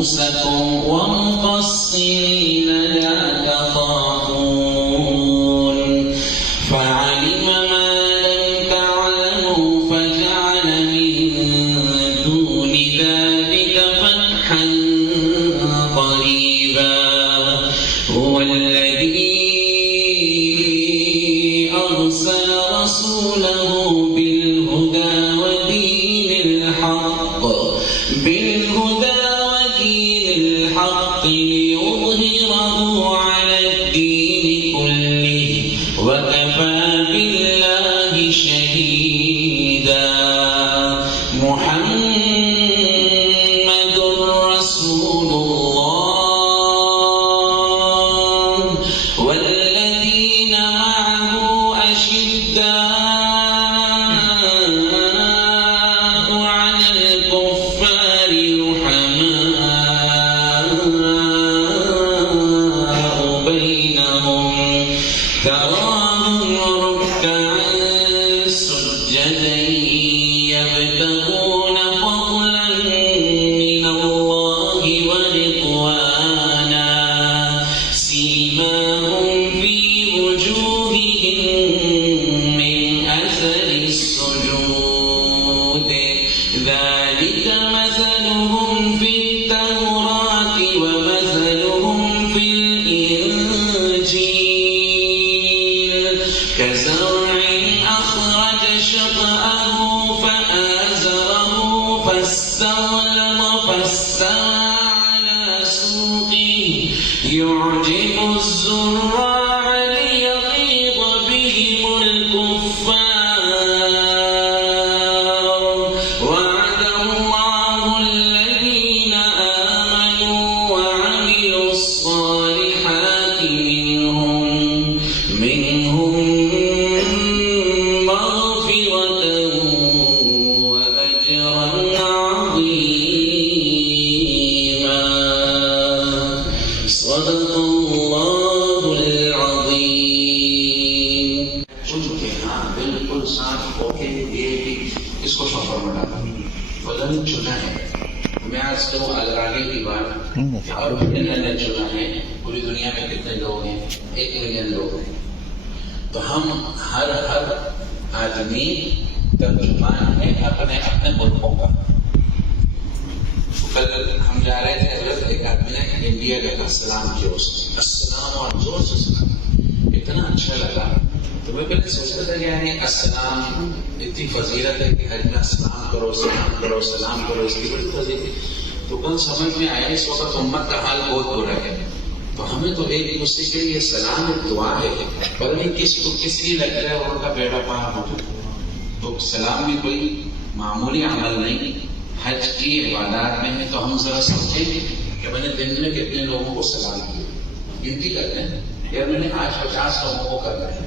رؤوسكم ومقصرين لا تخافون فعلم ما لم تعلموا فجعل من دون ذلك فتحا قريبا هو الذي أرسل رسوله بالهدى ودين الحق ليظهره على الدين كله وكفى بالله شهيدا محمد رسول الله والذين معه أشداء على الكفار رحماء بينهم تراهم ركعا سجدا يبتغون فضلا من الله ورضوانا سيماهم في وجوههم من أثر السجود ذلك مثلهم في التوراة ومثلهم في الإنجيل كزرع أخرج شطأه فآزره فاستوى على سوقه يعجب الزراع ليغيظ بهم الكفار وعد الله الذين آمنوا وعملوا الصالحات منهم مغفرة وأجرا عظيما صدق الله العظيم बिल्कुल साफ होके ये भी इसको सफर में डाला फलन चुना है मैं आज तो अलगाने की बात और मैंने चुना है पूरी दुनिया में कितने लोग हैं 1 मिलियन लोग हैं तो हम हर आदमी तर्जुमान है अपने अपने मुल्कों का कल हम जा रहे थे हजरत एक आदमी ने इंडिया का सलाम किया उसने अस्सलाम और जोर से सलाम इतना अच्छा लगा तो मैं पहले सोचता था कि यानी अस्सलाम इतनी फजीलत है कि हज में अस्सलाम करो इसकी बड़ी फजीलत तो कल समझ में आया इस वक्त उम्मत का हाल बहुत बुरा है तो हमें तो एक दूसरे के लिए सलाम एक दुआ है पर नहीं किसी लग रहा है उनका बेड़ा पार हो तो सलाम भी कोई मामूली अमल नहीं हज की इबादत में है तो हम जरा सोचें कि मैंने दिन में कितने लोगों को सलाम किया गिनती करते हैं यार मैंने आज 50 लोगों को करना है